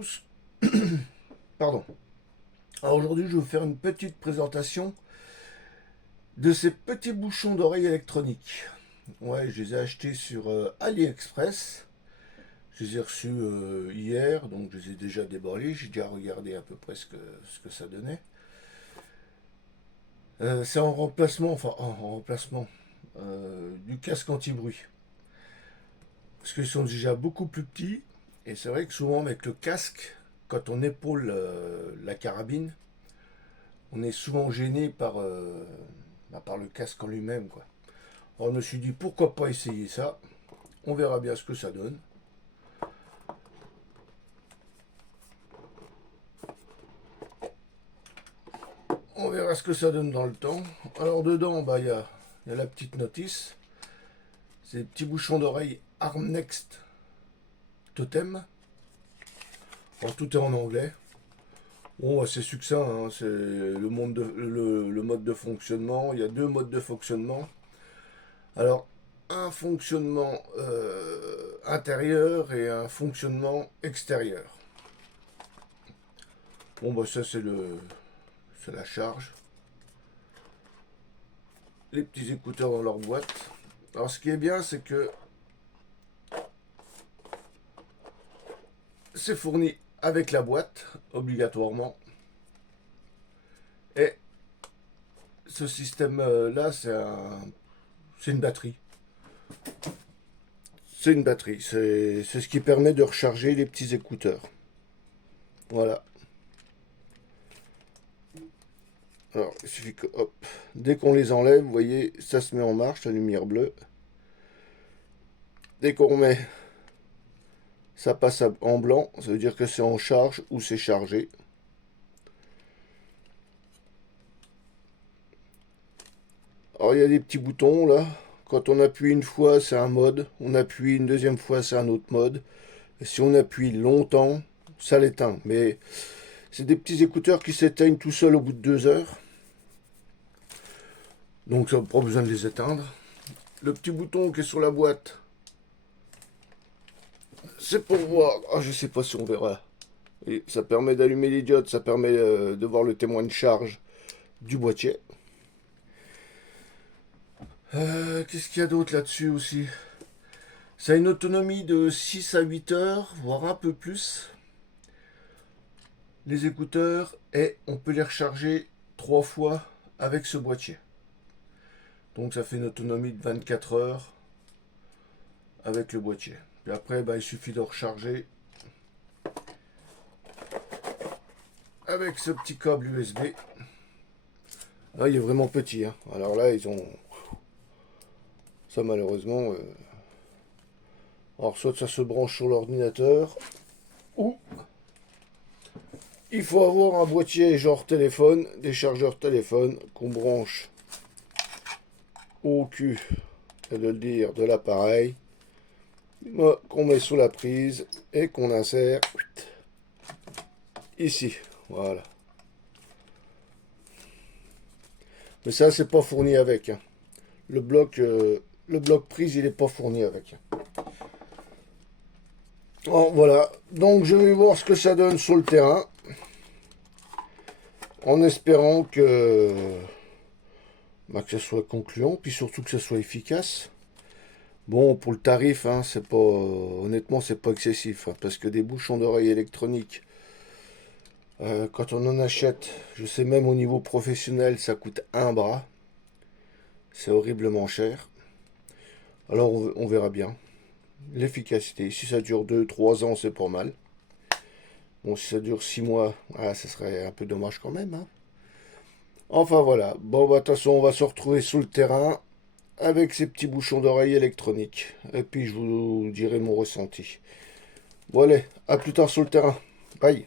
tous. Pardon. Alors aujourd'hui, je vais vous faire une petite présentation de ces petits bouchons d'oreille électroniques. Ouais, je les ai achetés sur AliExpress. Je les ai reçus hier, donc je les ai déjà déballés. J'ai déjà regardé à peu près ce que ça donnait. C'est en remplacement, en remplacement du casque anti-bruit. Parce qu'ils sont déjà beaucoup plus petits. Et c'est vrai que souvent avec le casque, quand on épaule la carabine, on est souvent gêné par le casque en lui-même, quoi. Alors je me suis dit pourquoi pas essayer ça. On verra bien ce que ça donne. On verra ce que ça donne dans le temps. Alors dedans, il y a la petite notice. C'est des petits bouchons d'oreille Armnext Totem. Alors tout est en anglais. Bon, c'est succinct, hein, c'est le mode de fonctionnement. Il y a deux modes de fonctionnement. Alors, un fonctionnement intérieur et un fonctionnement extérieur. Bon, bah ça c'est la charge. Les petits écouteurs dans leur boîte. Alors, ce qui est bien, c'est que c'est fourni avec la boîte, obligatoirement. Et ce système-là, c'est une batterie. C'est une batterie. C'est ce qui permet de recharger les petits écouteurs. Voilà. Alors, il suffit que, hop, dès qu'on les enlève, vous voyez, ça se met en marche, la lumière bleue. Dès qu'on remet, ça passe en blanc, ça veut dire que c'est en charge ou c'est chargé. Alors, il y a des petits boutons là. Quand on appuie une fois, c'est un mode. On appuie une deuxième fois, c'est un autre mode. Et si on appuie longtemps, ça l'éteint. Mais c'est des petits écouteurs qui s'éteignent tout seuls au bout de 2 heures. Donc, ça n'a pas besoin de les éteindre. Le petit bouton qui est sur la boîte, c'est pour voir. Ah, je sais pas si on verra. Et ça permet d'allumer les diodes, ça permet de voir le témoin de charge du boîtier. Qu'est-ce qu'il y a d'autre là-dessus aussi? Ça a une autonomie de 6 à 8 heures, voire un peu plus. Les écouteurs, et on peut les recharger 3 fois avec ce boîtier. Donc ça fait une autonomie de 24 heures avec le boîtier. Puis après, il suffit de recharger avec ce petit câble USB. Là, il est vraiment petit, hein. Alors là, ils ont... Ça, malheureusement... Alors, soit ça se branche sur l'ordinateur, ou il faut avoir un boîtier genre téléphone, des chargeurs téléphone qu'on branche au cul, c'est de le dire, de l'appareil, qu'on met sous la prise et qu'on insère ici. Voilà. Mais ça, c'est pas fourni avec, hein. Le bloc prise, il n'est pas fourni avec. Bon, voilà. Donc, je vais voir ce que ça donne sur le terrain. En espérant que ça soit concluant, puis surtout que ça soit efficace. Bon, pour le tarif, hein, c'est pas, honnêtement, c'est pas excessif, hein, parce que des bouchons d'oreille électroniques, quand on en achète, je sais même au niveau professionnel, ça coûte un bras. C'est horriblement cher. Alors, on verra bien. L'efficacité, si ça dure 2 3 ans, c'est pas mal. Bon, si ça dure 6 mois, ça serait un peu dommage quand même, hein. Enfin voilà, bon de toute façon on va se retrouver sous le terrain avec ces petits bouchons d'oreille électroniques. Et puis je vous dirai mon ressenti. Bon allez, à plus tard sur le terrain. Bye.